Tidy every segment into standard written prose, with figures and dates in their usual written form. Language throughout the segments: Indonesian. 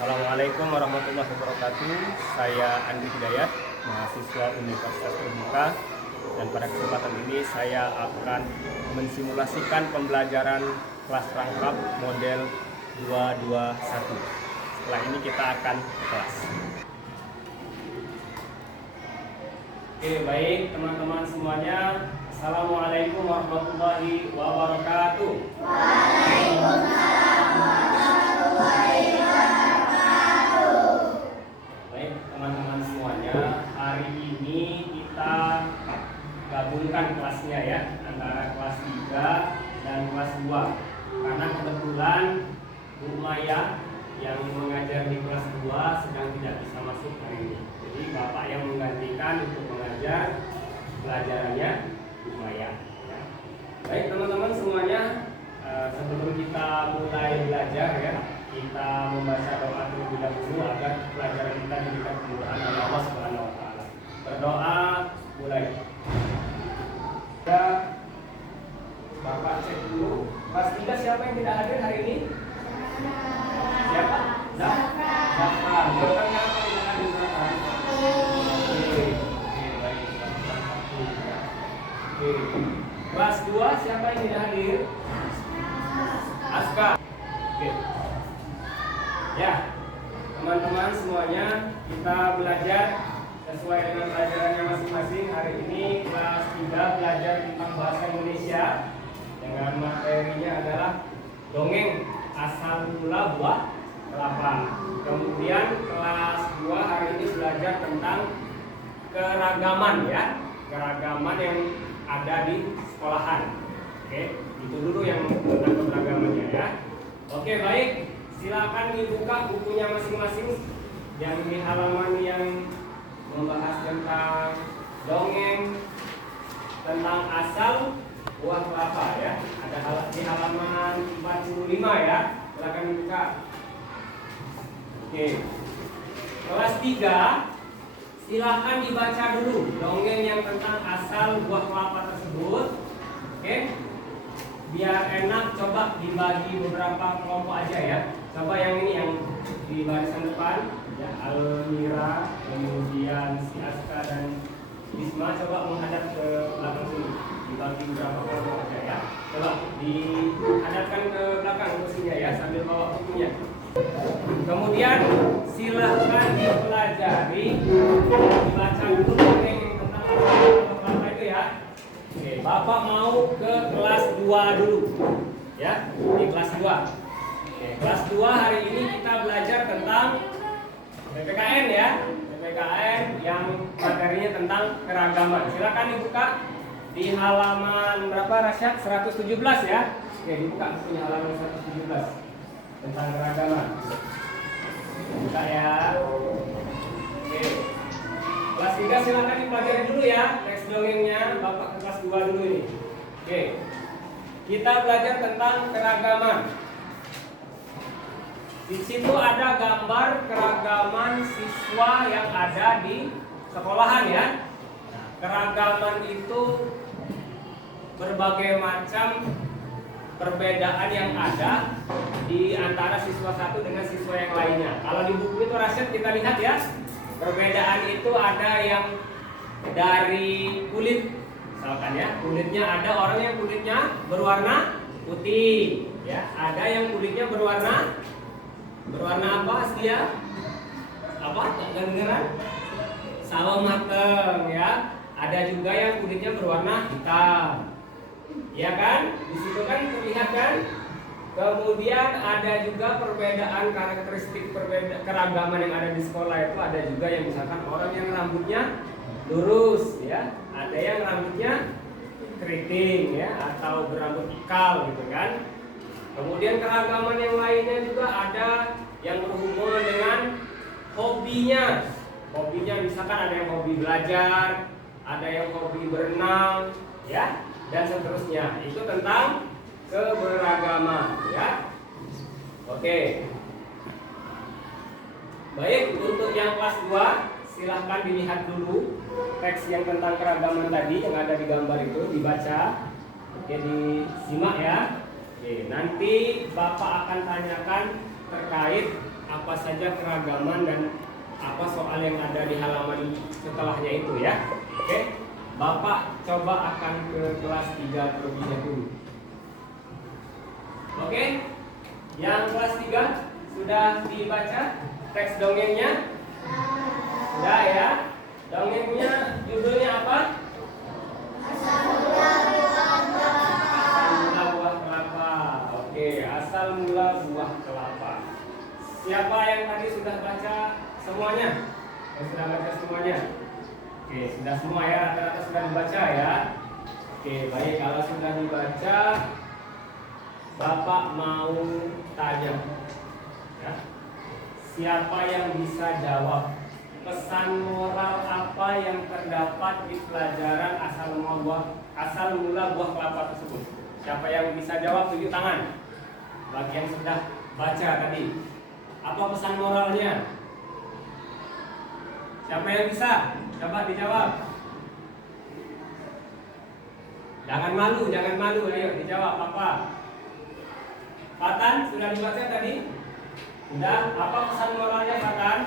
Assalamualaikum warahmatullahi wabarakatuh. Saya Andi Hidayat, mahasiswa Universitas Terbuka, dan pada kesempatan ini saya akan mensimulasikan pembelajaran kelas rangkap model 221. Setelah ini kita akan kelas. Oke, baik teman-teman semuanya. Assalamualaikum warahmatullahi wabarakatuh. Waalaikumsalam warahmatullahi wabarakatuh. Baik teman-teman semuanya, hari ini kita gabungkan kelasnya ya, antara kelas 3 dan kelas 2. Karena kebetulan Bu Maya yang mengajar di kelas 2 sedang tidak bisa masuk hari ini. Jadi Bapak yang menggantikan untuk mengajar pelajarannya Bu Maya ya. Baik teman-teman semuanya, sebelum kita mulai belajar ya, kita membaca doa terlebih dahulu agar pelajaran kita diberikan kemurahan oleh Allah Subhanahu wa taala. Berdoa mulai. Ya, Bapak cek dulu. Kelas 3 siapa yang tidak hadir hari ini? Siapa? Zafar. Jawabannya apa yang tidak hadir Zafar? Oke. Kelas 2 siapa yang tidak hadir? Aska. Oke. Ya, teman-teman semuanya, kita belajar sesuai dengan pelajarannya masing-masing. Hari ini kelas 3 belajar tentang bahasa Indonesia dengan materinya adalah dongeng asal mula buah kelapa. Kemudian kelas 2 hari ini belajar tentang keragaman ya, keragaman yang ada di sekolahan. Oke, itu dulu yang tentang keberagamannya ya. Oke, baik. Silakan dibuka bukunya masing-masing yang di halaman yang membahas tentang dongeng tentang asal buah kelapa ya. Ada di halaman 45 ya. Silakan dibuka. Oke. Kelas 3, silakan dibaca dulu dongeng yang tentang asal buah kelapa tersebut. Oke. Biar enak, coba dibagi beberapa kelompok aja ya. Coba yang ini yang di barisan depan ya, Almira, kemudian si Aska dan Bisma, coba menghadap ke belakang sini. Dibagi beberapa kelompok aja ya. Coba dihadapkan ke belakang kursinya ya, sambil bawa bukunya. Kemudian silahkan dipelajari, dibaca dulu dongeng yang tentang apa itu ya. Oke, Bapak mau ke kelas 2 dulu ya, di kelas 2. Oke, kelas 2 hari ini kita belajar tentang PPKN ya, PPKN yang materinya tentang keragaman. Silakan dibuka di halaman berapa Rasyad? 117 ya. Oke, dibuka punya halaman 117 tentang keragaman. Buka ya. Oke. Kelas 3 silakan dipelajari dulu ya, teks dongengnya. Bapak ke kelas 2 dulu ini. Oke. Kita belajar tentang keragaman. Di situ ada gambar keragaman siswa yang ada di sekolahan ya. Keragaman itu berbagai macam perbedaan yang ada di antara siswa satu dengan siswa yang lainnya. Kalau di buku itu Rasyid kita lihat ya, perbedaan itu ada yang dari kulit, misalkan ya, kulitnya ada orang yang kulitnya berwarna putih, ya, ada yang kulitnya berwarna apa Aslia? Apa? Kedengeran? Sawo mateng, ya. Ada juga yang kulitnya berwarna hitam. Ya kan? Di situ kan terlihat kan? Kemudian ada juga perbedaan karakteristik keragaman yang ada di sekolah itu. Ada juga yang misalkan orang yang rambutnya lurus ya, ada yang rambutnya keriting ya, atau berambut ikal gitu kan. Kemudian keragaman yang lainnya juga ada yang berhubungan dengan hobinya. Hobinya misalkan ada yang hobi belajar, ada yang hobi berenang ya, dan seterusnya. Itu tentang keberagaman ya. Oke. Baik, untuk yang kelas 2 silahkan dilihat dulu teks yang tentang keragaman tadi yang ada di gambar itu, dibaca. Oke, disimak ya. Oke, nanti Bapak akan tanyakan terkait apa saja keragaman dan apa soal yang ada di halaman setelahnya itu ya. Oke, Bapak coba akan ke kelas 3 terlebih dahulu. Oke, yang kelas 3 sudah dibaca teks dongengnya? Sudah ya. Dongengnya judulnya apa? Asal mula buah kelapa. Oke, asal mula buah kelapa. Siapa yang tadi sudah baca semuanya? Yang sudah baca semuanya? Oke, sudah semua ya, rata-rata sudah dibaca ya. Oke, baik, kalau sudah dibaca, Bapak mau tanya ya. Siapa yang bisa jawab pesan moral apa yang terdapat di pelajaran asal mula buah kelapa tersebut? Siapa yang bisa jawab, tunjuk tangan. Bagi yang sudah baca tadi, apa pesan moralnya? Siapa yang bisa? Coba dijawab. Jangan malu, ayo dijawab apa? Fatan, sudah dibaca tadi? Sudah, apa pesan moralnya Fatan?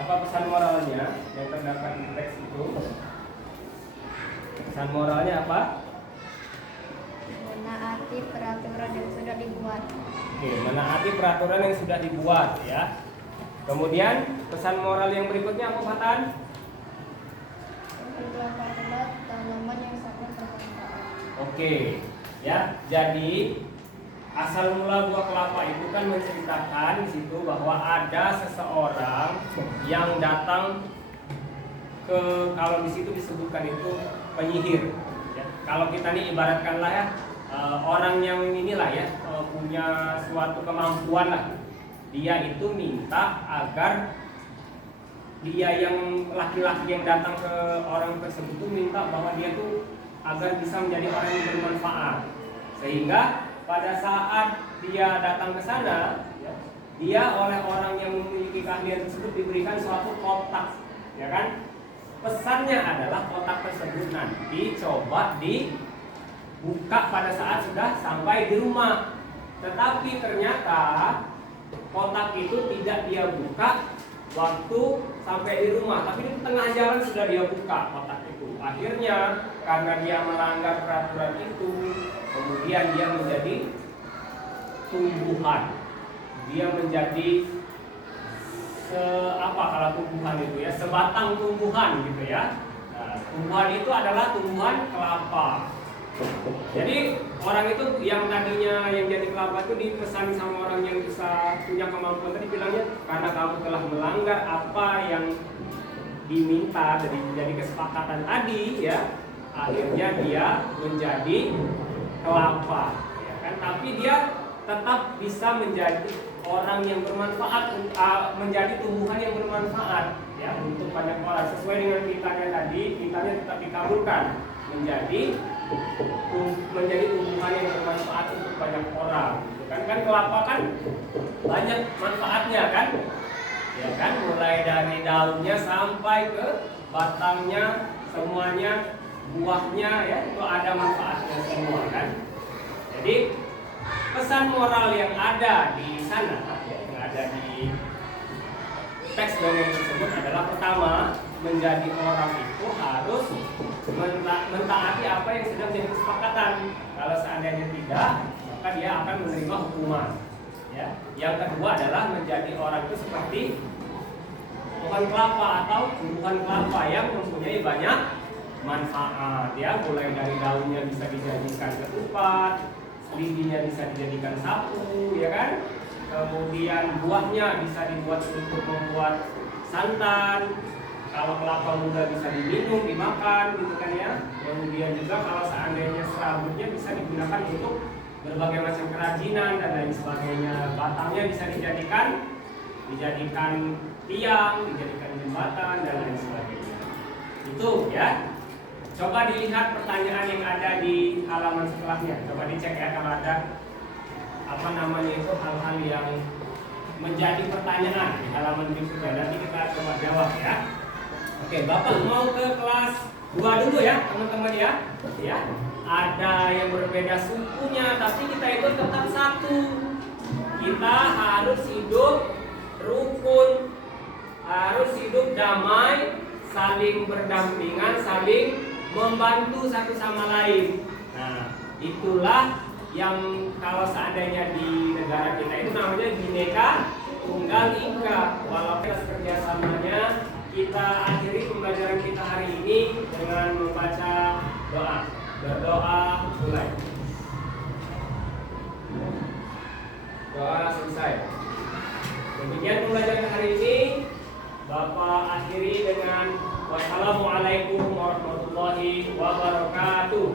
Apa pesan moralnya yang terdapat di teks itu? Pesan moralnya apa? Menaati peraturan yang sudah dibuat. Oke, menaati peraturan yang sudah dibuat ya. Kemudian pesan moral yang berikutnya apa Fatan? Berkelapa-kelapa tanaman yang sangat bermanfaat. Oke, ya. Jadi asal mula buah kelapa itu kan menceritakan di situ bahwa ada seseorang yang datang ke, kalau di situ disebutkan itu penyihir. Ya. Kalau kita nih ibaratkanlah ya orang yang inilah ya punya suatu kemampuan lah. Dia itu minta agar dia yang laki-laki yang datang ke orang tersebut itu minta bahwa dia tuh agar bisa menjadi orang yang bermanfaat. Sehingga pada saat dia datang ke sana, ya, dia oleh orang yang memiliki keahlian tersebut diberikan suatu kotak, ya kan? Pesannya adalah kotak tersebut nanti coba dibuka pada saat sudah sampai di rumah. Tetapi ternyata kotak itu tidak dia buka waktu sampai di rumah, tapi di tengah jalan sudah dia buka kotak itu. Akhirnya karena dia melanggar peraturan itu, kemudian dia menjadi tumbuhan. Dia menjadi apa kalau tumbuhan itu ya, sebatang tumbuhan gitu ya. Nah, tumbuhan itu adalah tumbuhan kelapa. Jadi orang itu yang tadinya yang jadi kelapa itu dipesan sama orang yang bisa punya kemampuan tadi, bilangnya karena kamu telah melanggar apa yang diminta dari menjadi kesepakatan tadi ya, akhirnya dia menjadi kelapa ya kan, tapi dia tetap bisa menjadi orang yang bermanfaat, menjadi tumbuhan yang bermanfaat ya untuk banyak orang sesuai dengan kitanya tadi. Kitanya tetap dikabulkan menjadi tumbuhan yang bermanfaat untuk banyak orang. Kan kelapa kan banyak manfaatnya kan, ya kan, mulai dari daunnya sampai ke batangnya, semuanya, buahnya ya itu ada manfaatnya semua kan. Jadi pesan moral yang ada di sana, yang ada di teks dongeng tersebut adalah pertama, menjadi orang itu harus mentaati apa yang sudah menjadi kesepakatan. Kalau seandainya tidak, maka dia akan menerima hukuman. Ya. Yang kedua adalah menjadi orang itu seperti pohon kelapa atau tumbuhan kelapa yang mempunyai banyak manfaat. Ya, mulai dari daunnya bisa dijadikan ketupat, selidinya bisa dijadikan sapu, ya kan? Kemudian buahnya bisa dibuat untuk membuat santan. Kalau kelapa muda bisa diminum, dimakan, gitu kan ya. Kemudian juga kalau seandainya serabutnya bisa digunakan untuk berbagai macam kerajinan dan lain sebagainya. Batangnya bisa dijadikan tiang, dijadikan jembatan dan lain sebagainya. Itu ya. Coba dilihat pertanyaan yang ada di halaman setelahnya. Coba dicek ya kalau ada hal-hal yang menjadi pertanyaan di halaman berikutnya. Nanti kita coba jawab ya. Oke, Bapak mau ke kelas 2 dulu ya, teman-teman ya. Ya. Ada yang berbeda sukunya, tapi kita itu tetap satu. Kita harus hidup rukun, harus hidup damai, saling berdampingan, saling membantu satu sama lain. Nah, itulah yang kalau seandainya di negara kita itu namanya Bhinneka Tunggal Ika. Walaupun kerjasamanya, kita akhiri pembelajaran kita hari ini dengan membaca doa. Berdoa mulai. Doa selesai. Demikian pembelajaran hari ini. Bapak akhiri dengan wassalamualaikum warahmatullahi wabarakatuh.